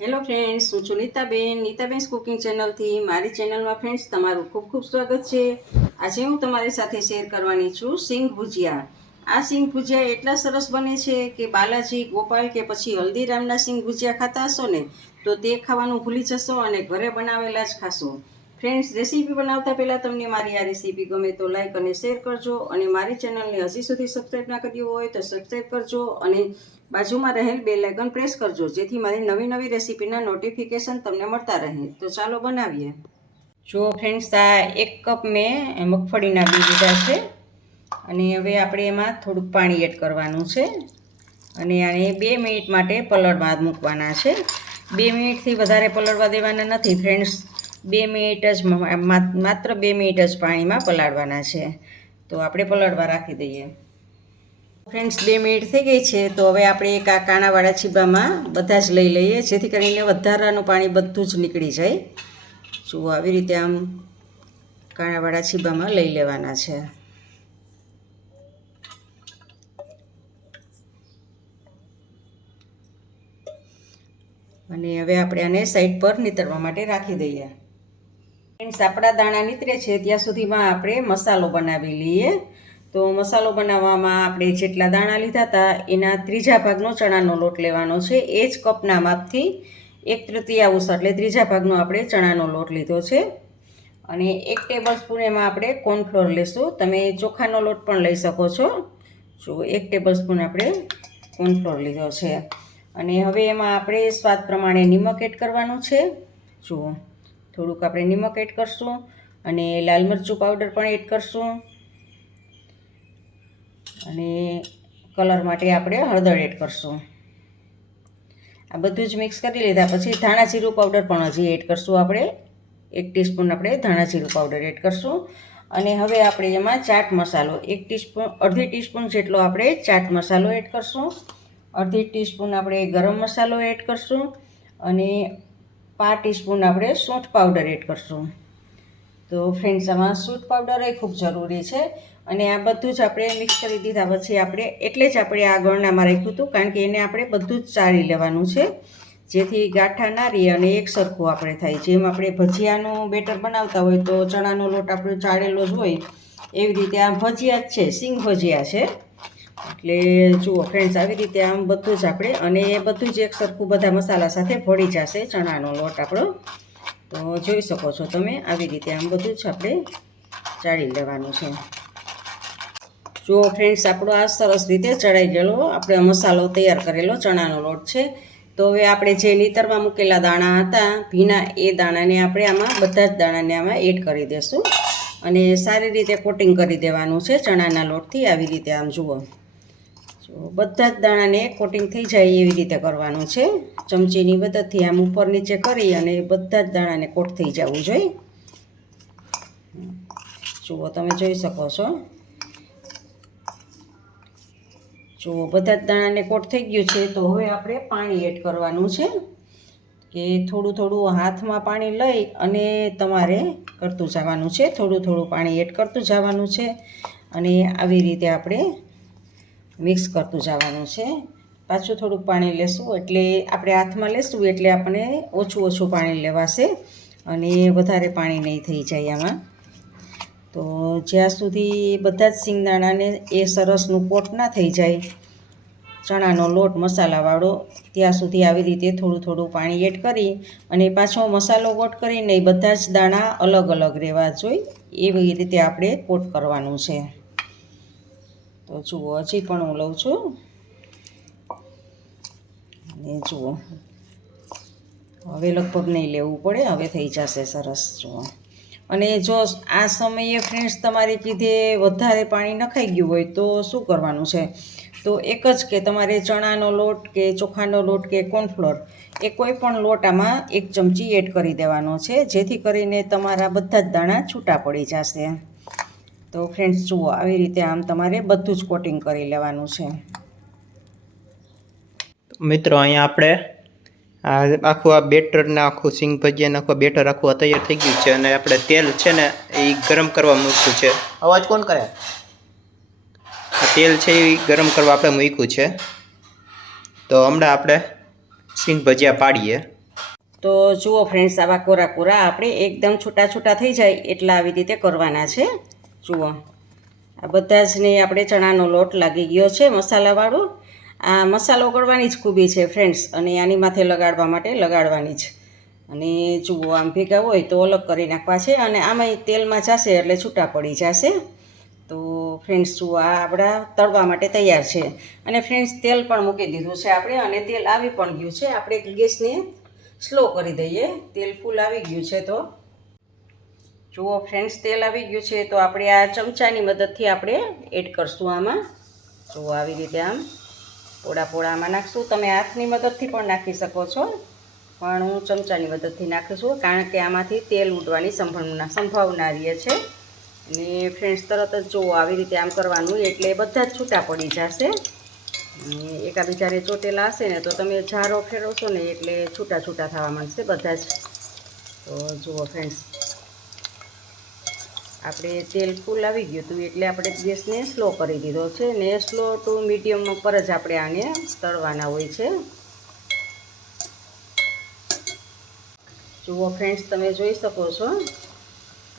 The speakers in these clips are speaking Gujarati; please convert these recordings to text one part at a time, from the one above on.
હેલો ફ્રેન્ડ્સ, હું છું નીતાબેન કુકિંગ ચેનલથી. મારી ચેનલમાં ફ્રેન્ડ્સ તમારું ખૂબ ખૂબ સ્વાગત છે. આજે હું તમારી સાથે શેર કરવાની છું સિંગ ભુજિયા. આ સિંગ ભુજિયા એટલા સરસ બને છે કે બાલાજી, ગોપાલ કે પછી હલ્દીરામના સિંગ ભુજિયા ખાતા હશો ને તો તે ખાવાનું ભૂલી જશો અને ઘરે બનાવેલા જ ખાશો. ફ્રેન્ડ્સ, રેસીપી બનાવતા પહેલાં તમને મારી આ રેસીપી ગમે તો લાઈક અને શેર કરજો, અને મારી ચેનલને હજી સુધી સબસ્ક્રાઈબ ના કર્યું હોય તો સબસ્ક્રાઈબ કરજો, અને બાજુમાં રહેલ બેલ આઇકન પ્રેસ કરજો, જેથી મારી નવી રેસીપીના નોટિફિકેશન તમને મળતા રહે. તો ચાલો બનાવીએ. જો ફ્રેન્ડ્સ, આ 1 કપ મેં મગફળીના બી લીધા છે, અને હવે આપણે એમાં થોડુંક પાણી એડ કરવાનું છે, અને આને 2 મિનિટ માટે પલળવા મૂકવાના છે. 2 મિનિટથી વધારે પલળવા દેવાના નથી ફ્રેન્ડ્સ. 2 મિનિટ જ, માત્ર 2 મિનિટ જ પાણીમાં પલાળવાના છે. તો આપણે પલળવા રાખી દઈએ. ફ્રેન્ડ્સ, 2 મિનિટ થઈ ગઈ છે. તો હવે આપણે એક આ કાણાવાળા છીબામાં બધા જ લઈ લઈએ, જેથી કરીને વધારાનું પાણી બધું જ નીકળી જાય. જુઓ, આવી રીતે આમ કાણાવાળા છીબામાં લઈ લેવાના છે. અને હવે આપણે આને સાઈડ પર નીતરવા માટે રાખી દઈએ. ફ્રેન્ડ્સ, આપણા દાણા નીતરે છે ત્યાં સુધીમાં આપણે મસાલો બનાવી લઈએ. તો મસાલો બનાવવામાં આપણે જેટલા દાણા લીધા હતા એના 3/4 ભાગનો ચણાનો લોટ લેવાનો છે. એ જ કપના માપથી 1/3 એટલે 3/4 ભાગનો આપણે ચણાનો લોટ લીધો છે. અને 1 ટેબલસ્પૂન એમાં આપણે કોર્નફ્લોર લેશું. તમે ચોખાનો લોટ પણ લઈ શકો છો. જો 1 ટેબલસ્પૂન આપણે કોર્નફ્લોર લીધો છે. અને હવે એમાં આપણે સ્વાદ પ્રમાણે નિમક એડ કરવાનું છે. જુઓ, થોડુંક આપણે નિમક એડ કરશું, અને લાલ મરચું પાવડર પણ એડ કરશું, અને કલર માટે આપણે હળદર એડ કરશું. આ બધું જ મિક્સ કરી લીધા પછી ધાણા જીરું પાવડર પણ હજી એડ કરશું. આપણે 1 ટીસ્પૂન આપણે ધાણા જીરું પાવડર એડ કરશું. અને હવે આપણે એમાં ચાટ મસાલો 1 ટીસ્પૂન જેટલો આપણે ચાટ મસાલો એડ કરશું. 1/2 ટીસ્પૂન આપણે ગરમ મસાલો એડ કરશું, અને 1/2 ટીસ્પૂન આપણે સૂંઠ પાવડર એડ કરશું. તો ફ્રેન્ડ્સ, આમાં સૂંઠ પાવડર એ ખૂબ જરૂરી છે. અને આ બધું જ આપણે મિક્સ કરી દીધા પછી આપણે એટલે જ આપણે આ ગળણામાં રાખ્યું હતું, કારણ કે એને આપણે બધું જ ચાળી લેવાનું છે, જેથી ગાંઠા ના રહે અને એક સરખું આપણે થાય. જેમ આપણે ભજીયાનું બેટર બનાવતા હોય તો ચણાનો લોટ આપણો ચાળેલો જ હોય, એવી રીતે આ ભજીયા જ છે, સિંગ ભજીયા છે. એટલે જુઓ ફ્રેન્ડ્સ, આવી રીતે આમ બધું જ આપણે, અને એ બધું જ એક સરખું બધા મસાલા સાથે ભળી જશે ચણાનો લોટ આપણો. તો જોઈ શકો છો તમે, આવી રીતે આમ બધું જ આપણે ચાળી લેવાનું છે. જુઓ ફ્રેન્ડ્સ, આપણો આ સરસ રીતે ચડાઈ ગયેલો આપણે મસાલો તૈયાર કરેલો ચણાનો લોટ છે. તો હવે આપણે જે નીતરમાં મૂકેલા દાણા હતા ભીના, એ દાણાને આપણે આમાં બધા જ દાણાને આમાં એડ કરી દઈશું, અને સારી રીતે કોટિંગ કરી દેવાનું છે ચણાના લોટથી. આવી રીતે આમ જુઓ, બધા જ દાણાને કોટિંગ થઈ જાય એવી રીતે કરવાનું છે. ચમચીની મદદથી આમ ઉપર નીચે કરી અને બધા જ દાણાને કોટ થઈ જવું જોઈએ. જુઓ, તમે જોઈ શકો છો. જુઓ, બધા જ દાણાને કોટ થઈ ગયું છે. તો હવે આપણે પાણી એડ કરવાનું છે, કે થોડું હાથમાં પાણી લઈ અને તમારે કરતું જવાનું છે. થોડું પાણી એડ કરતું જવાનું છે, અને આવી રીતે આપણે મિક્સ કરતું જવાનું છે. પાછું થોડુંક પાણી લેશું, એટલે આપણે હાથમાં લેશું એટલે આપણે ઓછું પાણી લેવાશે, અને વધારે પાણી નહીં થઈ જાય આમાં. તો જ્યાં સુધી બધા જ સિંગદાણાને એ સરસનું કોટ ના થઈ જાય ચણાનો લોટ મસાલાવાળો, ત્યાં સુધી આવી રીતે થોડું પાણી એડ કરી અને પાછો મસાલો કોટ કરીને બધા જ દાણા અલગ અલગ રહેવા જોઈએ, એવી રીતે આપણે કોટ કરવાનું છે. તો જુઓ, હજી પણ હું લઉં છું, અને જુઓ હવે લગભગ નહીં લેવું પડે, હવે થઈ જશે સરસ. જુઓ, અને જો આ સમયે ફ્રેન્ડ્સ તમારે કીધે વધારે પાણી નખાઈ ગયું હોય તો શું કરવાનું છે, તો એક જ કે તમારે ચણાનો લોટ કે ચોખાનો લોટ કે કોર્નફ્લોર, એ કોઈ પણ લોટ આમાં 1 ચમચી એડ કરી દેવાનો છે, જેથી કરીને તમારા બધા જ દાણા છૂટા પડી જશે. તો ફ્રેન્ડ્સ જુઓ, આવી રીતે આમ તમારે બધું જ કોટિંગ કરી લેવાનું છે. મિત્રો, અહીંયા આપણે આખું આ બેટરને આખું સિંગ ભજીયાને આખું બેટર આખું તૈયાર થઈ ગયું છે, અને આપણે તેલ છે ને એ ગરમ કરવા મૂક્યું છે. અવાજ કોણ કરે? તેલ છે એ ગરમ કરવા આપણે મૂક્યું છે. તો હમણાં આપણે સિંગ ભજીયા પાડીએ. તો જુઓ ફ્રેન્ડ્સ, આવા કોરા કોરા આપણે એકદમ છૂટા છૂટા થઈ જાય એટલા આવી રીતે કરવાના છે. જુઓ, આ બધા જ ને આપણે ચણાનો લોટ લાગી ગયો છે મસાલાવાળો. આ મસાલો કરવાની જ ખૂબી છે ફ્રેન્ડ્સ, અને આની માથે લગાડવા માટે લગાડવાની જ. અને જુઓ, આમ ભેગા હોય તો અલગ કરી નાખવા છે, અને આમાંય તેલમાં જશે એટલે છૂટા પડી જશે. તો ફ્રેન્ડ્સ જુઓ, આ આપણા તળવા માટે તૈયાર છે. અને ફ્રેન્ડ્સ, તેલ પણ મૂકી દીધું છે આપણે, અને તેલ આવી પણ ગયું છે. આપણે ગેસને સ્લો કરી દઈએ. તેલ ફૂલ આવી ગયું છે. તો જુઓ ફ્રેન્ડ્સ, તેલ આવી ગયું છે. તો આપણે આ ચમચાની મદદથી આપણે એડ કરશું આમાં. જુઓ, આવી રીતે આમ પોળા પોળા આમાં નાખશું. તમે હાથની મદદથી પણ નાખી શકો છો, પણ હું ચમચાની મદદથી નાખું છું, કારણ કે આમાંથી તેલ ઉડવાની સંભાવના રહે છે. અને ફ્રેન્ડ્સ, તરત જ જુઓ આવી રીતે આમ કરવાનું, એટલે બધા જ છૂટા પડી જશે. એકાબીજાને ચોટેલા હશે ને તો તમે જારો ફેરવશો ને એટલે છૂટા છૂટા થવા માંડશે બધા જ. તો જુઓ ફ્રેન્ડ્સ, આપણે તેલ ફૂલ આવી ગયું હતું એટલે આપણે ગેસને સ્લો કરી દીધો છે, ને સ્લો ટુ મીડિયમ ઉપર જ આપણે આને તળવાના હોય છે. જુઓ ફ્રેન્ડ્સ, તમે જોઈ શકો છો,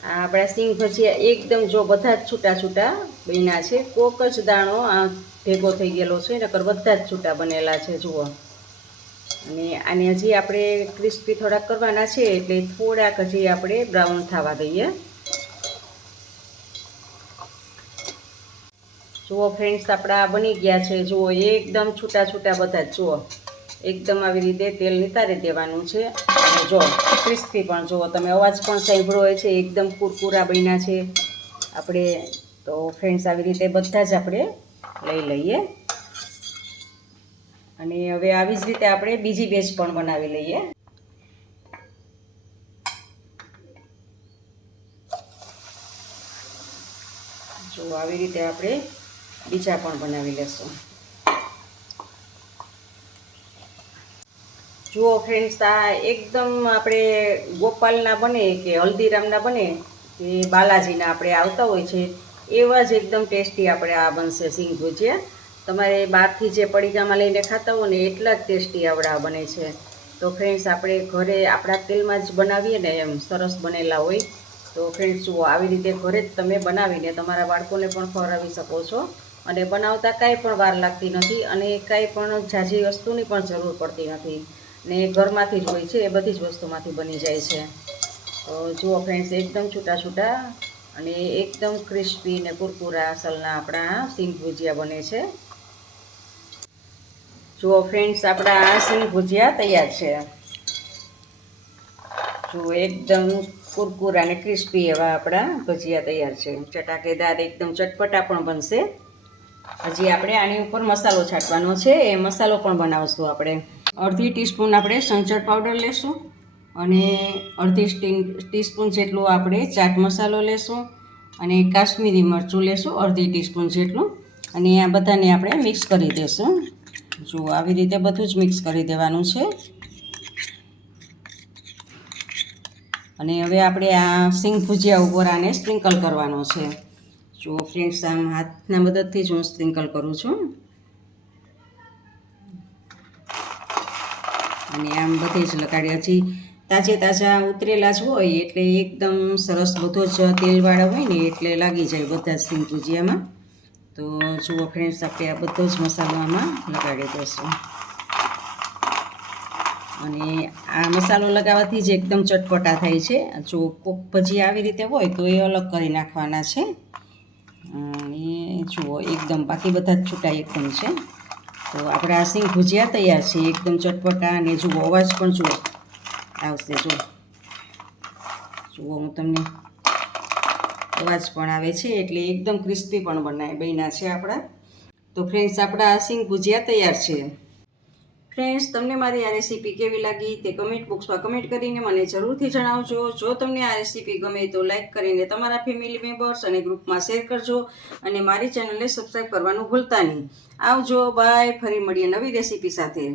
આ આપણા સિંગ ભજીયા એકદમ જો બધા જ છૂટા છૂટા બન્યા છે. કોક જ દાણો આ ભેગો થઈ ગયેલો છે, નકર બધા જ છૂટા બનેલા છે. જુઓ, અને આને હજી આપણે ક્રિસ્પી થોડાક કરવાના છે, એટલે થોડાક હજી આપણે બ્રાઉન થવા દઈએ. જુઓ ફ્રેન્ડ્સ, આપણા બની ગયા છે. જુઓ, એકદમ છૂટા છૂટા બધા જ. જુઓ, એકદમ આવી રીતે તેલ નિતારી દેવાનું છે. અને જો ક્રિસ્પી પણ જુઓ, તમે અવાજ પણ સાંભળ્યો હોય છે, એકદમ કુરકુરા બન્યા છે આપણે. તો ફ્રેન્ડ્સ, આવી રીતે બધા જ આપણે લઈ લઈએ. અને હવે આવી જ રીતે આપણે બીજી બેચ પણ બનાવી લઈએ. જો આવી રીતે આપણે બીજા પણ બનાવી લેશું. જુઓ ફ્રેન્ડ્સ, આ એકદમ આપણે ગોપાલના બને કે હલ્દીરામના બને કે બાલાજીના આપણે આવતા હોય છે, એવા જ એકદમ ટેસ્ટી આપણે આ બનશે સિંગ ભજીયા. તમારે બહારથી જે પડીકામાં લઈને ખાતા હોય ને એટલા જ ટેસ્ટી આપણા બને છે. તો ફ્રેન્ડ્સ, આપણે ઘરે આપણા તેલમાં જ બનાવીએ ને એમ સરસ બનેલા હોય. તો ફ્રેન્ડ્સ જુઓ, આવી રીતે ઘરે જ તમે બનાવીને તમારા બાળકોને પણ ખવડાવી શકો છો. અને બનાવતા કાંઈ પણ વાર લાગતી નથી, અને કાંઈ પણ ઝાઝી વસ્તુની પણ જરૂર પડતી નથી, ને ઘરમાંથી જ હોય છે, એ બધી જ વસ્તુમાંથી બની જાય છે. તો જુઓ ફ્રેન્ડ્સ, એકદમ છૂટા છૂટા અને એકદમ ક્રિસ્પી ને કુરકુરા અસલના આપણા સિંગ ભજીયા બને છે. જુઓ ફ્રેન્ડ્સ, આપણા આ સિંગ ભજીયા તૈયાર છે. જુઓ, એકદમ કુરકુરા અને ક્રિસ્પી એવા આપણા ભજીયા તૈયાર છે. ચટાકેદાર, એકદમ ચટપટા પણ બનશે. હજી આપણે આની ઉપર મસાલો છાંટવાનો છે, એ મસાલો પણ બનાવશું આપણે. અડધી ટીસ્પૂન આપણે સંચળ પાવડર લેશું, અને અડધી ટીસ્પૂન જેટલું આપણે ચાટ મસાલો લેશું, અને કાશ્મીરી મરચું લેશું અડધી ટીસ્પૂન જેટલું, અને આ બધાને આપણે મિક્સ કરી દઈશું. જુઓ, આવી રીતે બધું જ મિક્સ કરી દેવાનું છે. અને હવે આપણે આ સિંગ ભજીયા ઉપર આને સ્પ્રિંકલ કરવાનો છે. જુઓ ફ્રેન્ડ્સ, આમ હાથના મદદથી જ હું સ્પ્રિંકલ કરું છું. અને આમ બધે જ લગાડી, હજી તાજા ઉતરેલા જ હોય એટલે એકદમ સરસ બધો જ તેલવાળા હોય ને એટલે લાગી જાય બધા જ સિંગ ભજીયામાં. તો જુઓ ફ્રેન્ડ્સ, આપણે આ બધો જ મસાલો આમાં લગાડી દઈશું. અને આ મસાલો લગાવવાથી જ એકદમ ચટપટા થાય છે. જો કોક ભજીયા આવી રીતે હોય તો એ અલગ કરી નાખવાના છે. અને જુઓ, એકદમ બાકી બધા જ છૂટા એકદમ છે. તો આપણા સિંગ ભજીયા તૈયાર છે, એકદમ ચટપટા. અને જુઓ, અવાજ પણ જુઓ આવશે. જુઓ, હું તમને અવાજ પણ આવે છે, એટલે એકદમ ક્રિસ્પી પણ બન્યા છે આપણા. તો ફ્રેન્ડ્સ, આપણા સિંગ ભજીયા તૈયાર છે. ફ્રેન્ડ્સ, તમને મારી આ રેસીપી કેવી લાગી તે કમેન્ટ બોક્સમાં કમેન્ટ કરીને મને જરૂરથી જણાવજો. જો તમને આ રેસીપી ગમે તો લાઈક કરીને તમારા ફેમિલી મેમ્બર્સ અને ગ્રુપમાં શેર કરજો, અને મારી ચેનલને સબસ્ક્રાઈબ કરવાનું ભૂલતા નહીં. આવજો, બાય. ફરી મળીએ નવી રેસીપી સાથે.